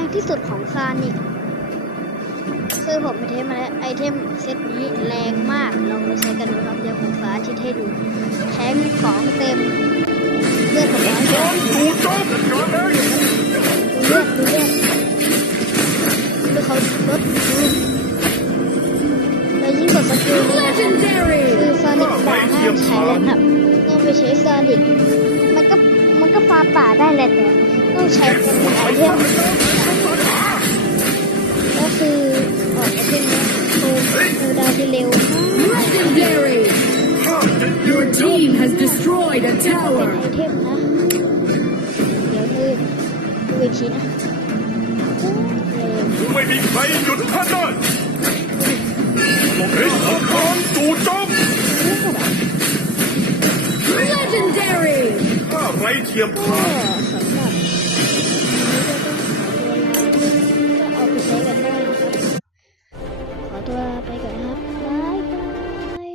รงที่สุดของซานิกคือผมไปเทสมาแล้วไอเทมเซตนี้แรงมากลองไปใช้กันดูครับเดี๋ยวผมสาธิตให้ดูแทงของเต็มเลือดผมร้อยกองถูกโจมจัดกาเลยดูเลือดเลือดดูเขาลดดูแล้วยิ่งกดสกิลคือซานิกป่าห้ามใช้แล้วครับต้อไปใช้ซานิกมันก็มันก็ฟาป่าได้แหละแต่ ต้องใช้เป็นไอเทมก็คือออกไอเทมเนี่ยคูคูดาวที่เร็วมาก Legendary! ข้าจะยื Your น team has destroyed a เป็น tower! ไอเทมนะเดี๋ยวลืมดูอีกทีนะเร็วไม่มีใครหยุดข้าได้ลงเฮ้ยเอากองจู่โจม Legendary! ข้าไร้เทียมก็ทาน สำหรั